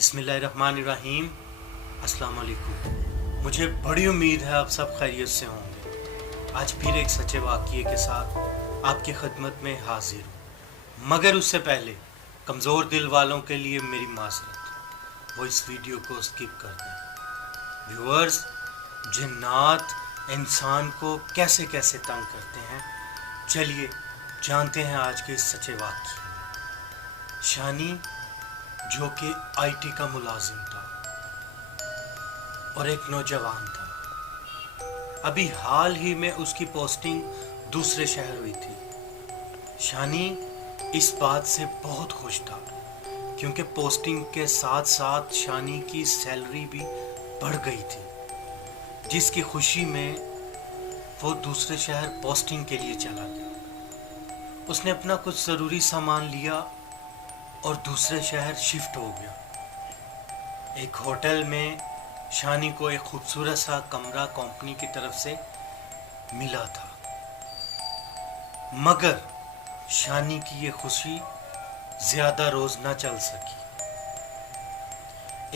बिस्मिल्लाहिर्रहमानिर्रहीम। अस्सलाम वालेकुम। मुझे बड़ी उम्मीद है आप सब खैरियत से होंगे। आज फिर एक सच्चे वाक़ये के साथ आपकी खिदमत में हाजिर हूँ, मगर उससे पहले कमज़ोर दिल वालों के लिए मेरी माज़रत, वो इस वीडियो को स्किप कर दें। व्यूअर्स, जिन्नात इंसान को कैसे कैसे तंग करते हैं, चलिए जानते हैं आज के इस सच्चे वाक़ये में। शानी जो कि आईटी का मुलाजिम था और एक नौजवान था। अभी हाल ही में उसकी पोस्टिंग दूसरे शहर हुई थी। शानी इस बात से बहुत खुश था क्योंकि पोस्टिंग के साथ साथ शानी की सैलरी भी बढ़ गई थी, जिसकी खुशी में वो दूसरे शहर पोस्टिंग के लिए चला गया। उसने अपना कुछ ज़रूरी सामान लिया और दूसरे शहर शिफ्ट हो गया। एक होटल में शानी को एक खूबसूरत सा कमरा कंपनी की तरफ से मिला था, मगर शानी की ये खुशी ज़्यादा रोज़ ना चल सकी।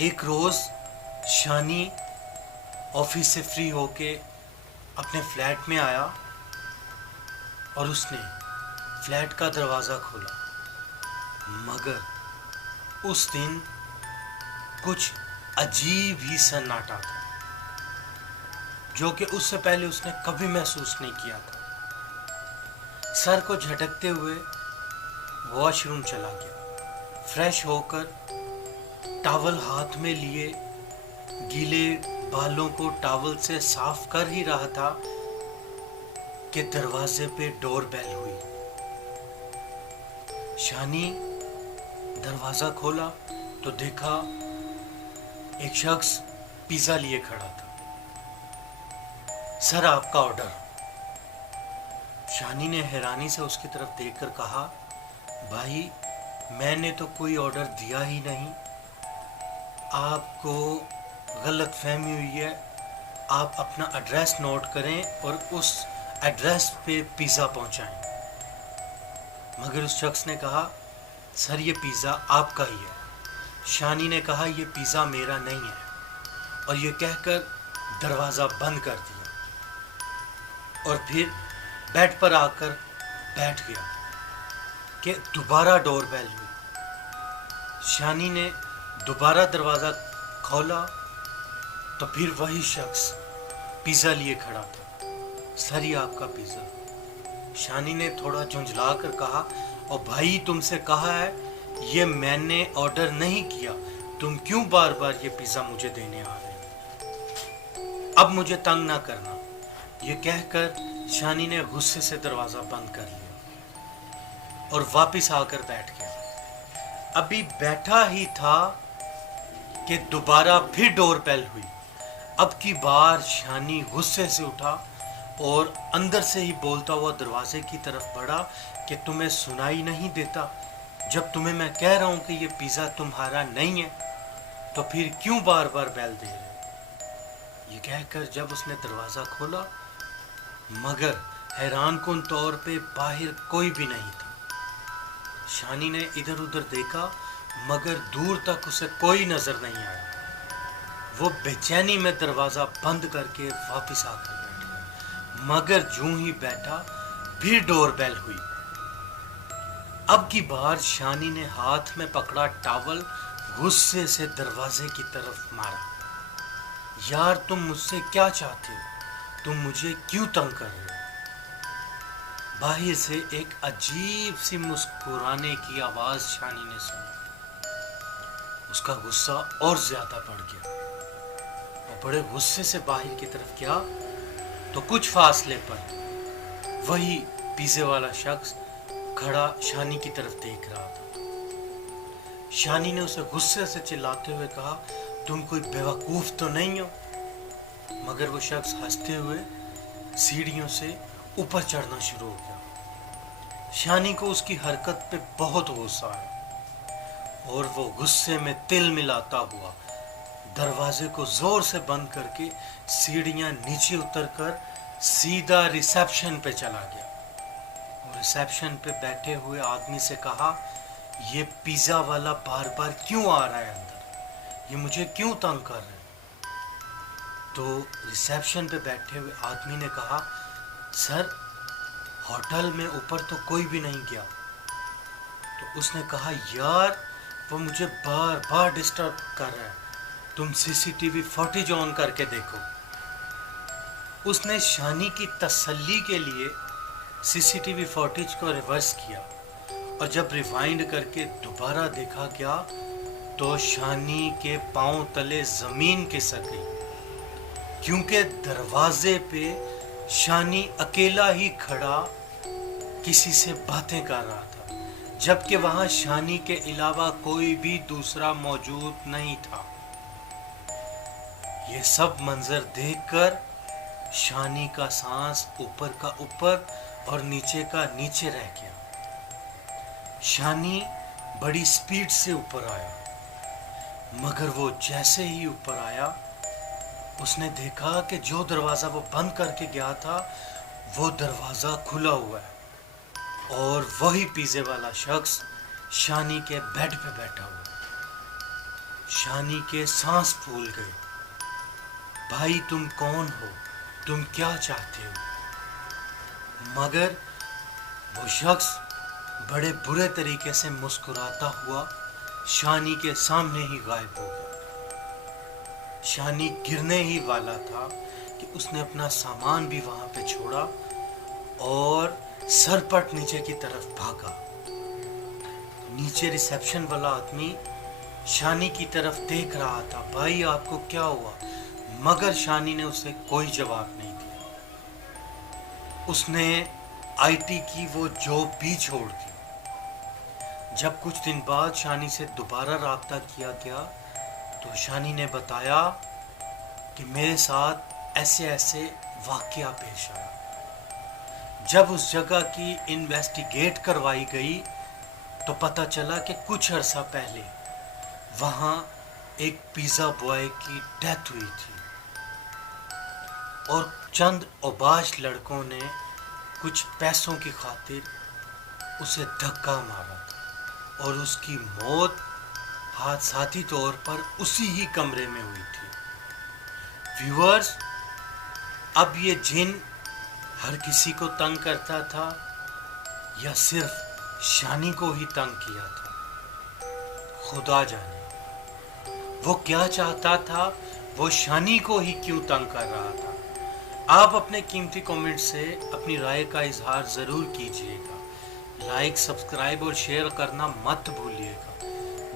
एक रोज़ शानी ऑफिस से फ्री होके अपने फ्लैट में आया और उसने फ्लैट का दरवाज़ा खोला, मगर उस दिन कुछ अजीब ही सन्नाटा था जो कि उससे पहले उसने कभी महसूस नहीं किया था। सर को झटकते हुए वॉशरूम चला गया। फ्रेश होकर टॉवल हाथ में लिए गीले बालों को टॉवल से साफ कर ही रहा था कि दरवाजे पे डोर बेल हुई। शानी दरवाज़ा खोला तो देखा एक शख्स पिज़्ज़ा लिए खड़ा था। सर, आपका ऑर्डर। शानी ने हैरानी से उसकी तरफ देखकर कहा, भाई, मैंने तो कोई ऑर्डर दिया ही नहीं। आपको गलतफहमी हुई है। आप अपना एड्रेस नोट करें और उस एड्रेस पे पिज़्ज़ा पहुंचाएं। मगर उस शख्स ने कहा, सर, ये पिज़्ज़ा आपका ही है। शानी ने कहा, ये पिज़्ज़ा मेरा नहीं है, और ये कहकर दरवाज़ा बंद कर दिया और फिर बेड पर आकर बैठ गया कि दोबारा डोर बेल हुई। शानी ने दोबारा दरवाज़ा खोला तो फिर वही शख्स पिज़्ज़ा लिए खड़ा था। सर, ये आपका पिज़्ज़ा। शानी ने थोड़ा झुंझला कर कहा, और भाई, तुमसे कहा है ये मैंने ऑर्डर नहीं किया, तुम क्यों बार बार ये पिज़्ज़ा मुझे देने आ रहे हो? अब मुझे तंग ना करना। ये कहकर शानी ने गुस्से से दरवाज़ा बंद कर लिया और वापस आकर बैठ गया। अभी बैठा ही था कि दोबारा फिर डोर बेल हुई। अब की बार शानी गुस्से से उठा और अंदर से ही बोलता हुआ दरवाजे की तरफ बढ़ा कि तुम्हें सुनाई नहीं देता? जब तुम्हें मैं कह रहा हूं कि ये पिज़्ज़ा तुम्हारा नहीं है, तो फिर क्यों बार बार बेल दे रहे हो? ये कहकर जब उसने दरवाज़ा खोला, मगर हैरानकुन तौर पे बाहर कोई भी नहीं था। शानी ने इधर उधर देखा, मगर दूर तक उसे कोई नज़र नहीं आया। वो बेचैनी में दरवाज़ा बंद करके वापस आकर बैठ गया, मगर जूं ही बैठा फिर डोर बेल हुई। अब की बार शानी ने हाथ में पकड़ा टॉवल गुस्से से दरवाजे की तरफ मारा। यार, तुम मुझसे क्या चाहते हो? तुम मुझे क्यों तंग कर रहे हो? बाहर से एक अजीब सी मुस्कुराने की आवाज शानी ने सुनी। उसका गुस्सा और ज्यादा बढ़ गया। वो बड़े गुस्से से बाहर की तरफ गया तो कुछ फासले पर वही पिज़्ज़े वाला शख्स खड़ा शानी की तरफ देख रहा था। शानी ने उसे गुस्से से चिल्लाते हुए कहा, तुम कोई बेवकूफ़ तो नहीं हो? मगर वो शख्स हंसते हुए सीढ़ियों से ऊपर चढ़ना शुरू हो गया। शानी को उसकी हरकत पे बहुत गुस्सा आया और वो गुस्से में तिल मिलाता हुआ दरवाजे को जोर से बंद करके सीढ़ियां नीचे उतरकर सीधा रिसेप्शन पे चला गया और रिसेप्शन पे बैठे हुए आदमी से कहा, ये पिज़्ज़ा वाला बार बार क्यों आ रहा है अंदर? یہ مجھے کیوں تنگ کر رہے ہیں؟ تو ریسیپشن پہ بیٹھے ہوئے آدمی نے کہا سر ہوٹل میں اوپر تو کوئی بھی نہیں گیا. تو اس نے کہا یار وہ مجھے بار بار ڈسٹرب کر رہا ہے, تم CCTV فوٹیج آن کر کے دیکھو. اس نے شانی کی تسلی کے لیے CCTV فوٹیج کو ریورس کیا, اور جب ریوائنڈ کر کے دوبارہ دیکھا گیا تو شانی کے پاؤں تلے زمین کھسک گئی, کیونکہ دروازے پہ شانی اکیلا ہی کھڑا کسی سے باتیں کر رہا تھا, جبکہ وہاں شانی کے علاوہ کوئی بھی دوسرا موجود نہیں تھا. یہ سب منظر دیکھ کر شانی کا سانس اوپر کا اوپر اور نیچے کا نیچے رہ گیا. شانی بڑی سپیڈ سے اوپر آیا, مگر وہ جیسے ہی اوپر آیا اس نے دیکھا کہ جو دروازہ وہ بند کر کے گیا تھا وہ دروازہ کھلا ہوا ہے, اور وہی پیزے والا شخص شانی کے بیڈ پہ بیٹھا ہوا. شانی کے سانس پھول گئے, بھائی تم کون ہو, تم کیا چاہتے ہو؟ مگر وہ شخص بڑے برے طریقے سے مسکراتا ہوا شانی کے سامنے ہی غائب ہو گیا. شانی گرنے ہی والا تھا کہ اس نے اپنا سامان بھی وہاں پہ چھوڑا اور سر پٹ نیچے کی طرف بھاگا. نیچے ریسیپشن والا آدمی شانی کی طرف دیکھ رہا تھا, بھائی آپ کو کیا ہوا؟ مگر شانی نے اسے کوئی جواب نہیں دیا. اس نے IT کی وہ جاب بھی چھوڑ دی. جب کچھ دن بعد شانی سے دوبارہ رابطہ کیا گیا تو شانی نے بتایا کہ میرے ساتھ ایسے ایسے واقعہ پیش آیا. جب اس جگہ کی انویسٹیگیٹ کروائی گئی تو پتہ چلا کہ کچھ عرصہ پہلے وہاں ایک پیزا بوائے کی ڈیتھ ہوئی تھی, اور چند اوباش لڑکوں نے کچھ پیسوں کی خاطر اسے دھکا مارا تھا, اور اس کی موت حادثاتی طور پر اسی ہی کمرے میں ہوئی تھی. ویورز, اب یہ جن ہر کسی کو تنگ کرتا تھا یا صرف شانی کو ہی تنگ کیا تھا, خدا جانے. وہ کیا چاہتا تھا, وہ شانی کو ہی کیوں تنگ کر رہا تھا؟ آپ اپنے قیمتی کامنٹ سے اپنی رائے کا اظہار ضرور کیجیے گا. لائک, سبسکرائب اور شیئر کرنا مت بھولیے گا.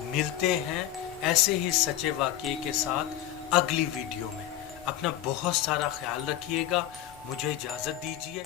ملتے ہیں ایسے ہی سچے واقعے کے ساتھ اگلی ویڈیو میں. اپنا بہت سارا خیال رکھیے گا. مجھے اجازت دیجیے.